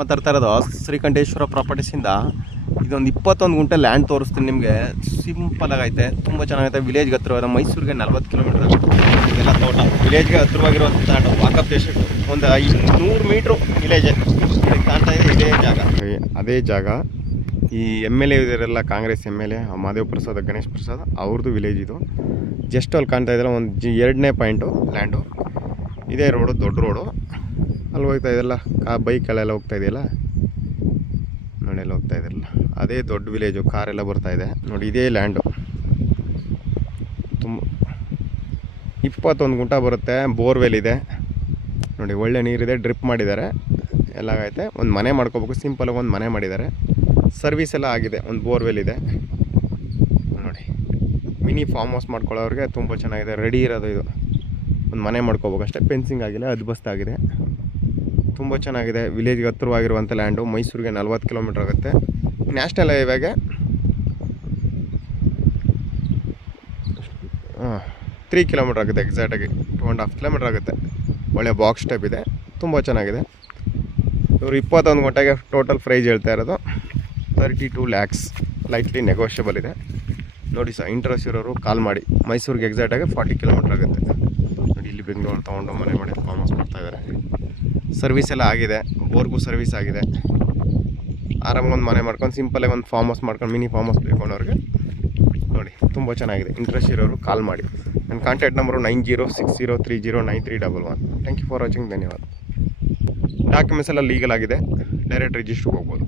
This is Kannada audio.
ಮಾತಾಡ್ತಾ ಇರೋದು ಶ್ರೀಕಂಠೇಶ್ವರ ಪ್ರಾಪರ್ಟೀಸಿಂದ. ಇದೊಂದು 21 ಗುಂಟೆ ಲ್ಯಾಂಡ್ ತೋರಿಸ್ತೀನಿ ನಿಮಗೆ. ಸಿಂಪಲ್ ಆಗೈತೆ, ತುಂಬ ಚೆನ್ನಾಗೈತೆ. ವಿಲೇಜ್ಗೆ ಹತ್ತಿರ, ಮೈಸೂರಿಗೆ 40 ಕಿಲೋಮೀಟರ್ ಇದೆಲ್ಲ ತೋಟ. ವಿಲೇಜ್ಗೆ ಹತ್ತಿರವಾಗಿರುವಂಥ ವಾಕಪ್ ದೇಶ. ಒಂದು 100 ಮೀಟ್ರು ವಿಲೇಜ್ ಕಾಣ್ತಾ ಇದೆ. ಇದೇ ಜಾಗ, ಅದೇ ಜಾಗ. ಈ MLA ಇದರೆಲ್ಲ ಕಾಂಗ್ರೆಸ್ MLA ಮಾದೇವ್ ಪ್ರಸಾದ್, ಗಣೇಶ್ ಪ್ರಸಾದ್ ಅವ್ರದ್ದು ವಿಲೇಜ್ ಇದು. ಜಸ್ಟ್ ಅಲ್ಲಿ ಕಾಣ್ತಾ ಇದ್ದಲ್ಲ, ಒಂದು 2ನೇ ಪಾಯಿಂಟು ಲ್ಯಾಂಡು. ಇದೇ ರೋಡು, ದೊಡ್ಡ ರೋಡು. ಅಲ್ಲಿ ಹೋಗ್ತಾ ಇದೆಯಲ್ಲ ಬೈಕಲ್ಲೆಲ್ಲ ಹೋಗ್ತಾ ಇದೆಯಲ್ಲ ನೋಡಿ, ಎಲ್ಲ ಹೋಗ್ತಾ ಇದ್ರಲ್ಲ, ಅದೇ ದೊಡ್ಡ ವಿಲೇಜು. ಕಾರೆಲ್ಲ ಬರ್ತಾ ಇದೆ ನೋಡಿ. ಇದೇ ಲ್ಯಾಂಡು ತುಂಬ 21 ಗುಂಟ ಬರುತ್ತೆ. ಬೋರ್ವೆಲ್ ಇದೆ ನೋಡಿ, ಒಳ್ಳೆ ನೀರಿದೆ. ಡ್ರಿಪ್ ಮಾಡಿದ್ದಾರೆ, ಎಲ್ಲ ಆಗೈತೆ. ಒಂದು ಮನೆ ಮಾಡ್ಕೋಬೇಕು, ಸಿಂಪಲಾಗಿ ಒಂದು ಮನೆ ಮಾಡಿದ್ದಾರೆ. ಸರ್ವಿಸ್ ಎಲ್ಲ ಆಗಿದೆ. ಒಂದು ಬೋರ್ವೆಲ್ ಇದೆ ನೋಡಿ. ಮಿನಿ ಫಾರ್ಮ್ ಹೌಸ್ ಮಾಡ್ಕೊಳ್ಳೋರಿಗೆ ತುಂಬ ಚೆನ್ನಾಗಿದೆ. ರೆಡಿ ಇರೋದು ಇದು. ಒಂದು ಮನೆ ಮಾಡ್ಕೋಬೇಕು ಅಷ್ಟೇ. ಫೆನ್ಸಿಂಗ್ ಆಗಿಲ್ಲ, ಅದ್ಬಸ್ತಾಗಿದೆ. ತುಂಬ ಚೆನ್ನಾಗಿದೆ. ವಿಲೇಜ್ಗೆ ಹತ್ತಿರವಾಗಿರುವಂಥ ಲ್ಯಾಂಡು. ಮೈಸೂರಿಗೆ 40 ಕಿಲೋಮೀಟ್ರ್ ಆಗುತ್ತೆ. ನ್ಯಾಷನಲ್ ಹೈವೇಗೆ 3 ಕಿಲೋಮೀಟ್ರ್ ಆಗುತ್ತೆ. ಎಕ್ಸಾಕ್ಟಾಗಿ 2.5 ಕಿಲೋಮೀಟ್ರ್ ಆಗುತ್ತೆ. ಒಳ್ಳೆ ಬಾಕ್ಸ್ ಟೈಪ್ ಇದೆ, ತುಂಬ ಚೆನ್ನಾಗಿದೆ. ಇವರು 21 ಗಂಟೆಗೆ ಟೋಟಲ್ ಪ್ರೈಸ್ ಹೇಳ್ತಾ ಇರೋದು 32 lakhs. ಲೈಟ್ಲಿ ನೆಗೋಷಿಯಬಲ್ ಇದೆ ನೋಡಿ. ಇಂಟ್ರೆಸ್ಟ್ ಇರೋರು ಕಾಲ್ ಮಾಡಿ. ಮೈಸೂರಿಗೆ ಎಕ್ಸಾಕ್ಟಾಗಿ 40 ಕಿಲೋಮೀಟ್ರ್ ಆಗುತ್ತೆ ನೋಡಿ. ಇಲ್ಲಿ ಬೆಂಗಳೂರು ತೊಗೊಂಡು ಮನೆ ಮಾಡಿ ಫಾರ್ಮ್ ಹೌಸ್ ಮಾಡ್ತಾಯಿದ್ದಾರೆ. ಸರ್ವಿಸ್ ಎಲ್ಲ ಆಗಿದೆ, ಬೋರ್ಗೂ ಸರ್ವಿಸ್ ಆಗಿದೆ. ಆರಾಮಾಗಿ ಒಂದು ಮನೆ ಮಾಡ್ಕೊಂಡು ಸಿಂಪಲಾಗಿ ಒಂದು ಫಾರ್ಮ್ ಹೌಸ್ ಮಾಡ್ಕೊಂಡು, ಮಿನಿ ಫಾರ್ಮ್ ಹೌಸ್ ಬೇಕು ಅನ್ನೋರಿಗೆ ನೋಡಿ, ತುಂಬ ಚೆನ್ನಾಗಿದೆ. ಇಂಟ್ರೆಸ್ಟ್ ಇರೋರು ಕಾಲ್ ಮಾಡಿ. ನನ್ನ contact number 9060309311. Thank you for watching. ಧನ್ಯವಾದ. ಡಾಕ್ಯುಮೆಂಟ್ಸ್ ಎಲ್ಲ ಲೀಗಲ್ ಆಗಿದೆ. ಡೈರೆಕ್ಟ್ ರಿಜಿಸ್ಟ್ರಿಗೆ ಹೋಗ್ಬೋದು.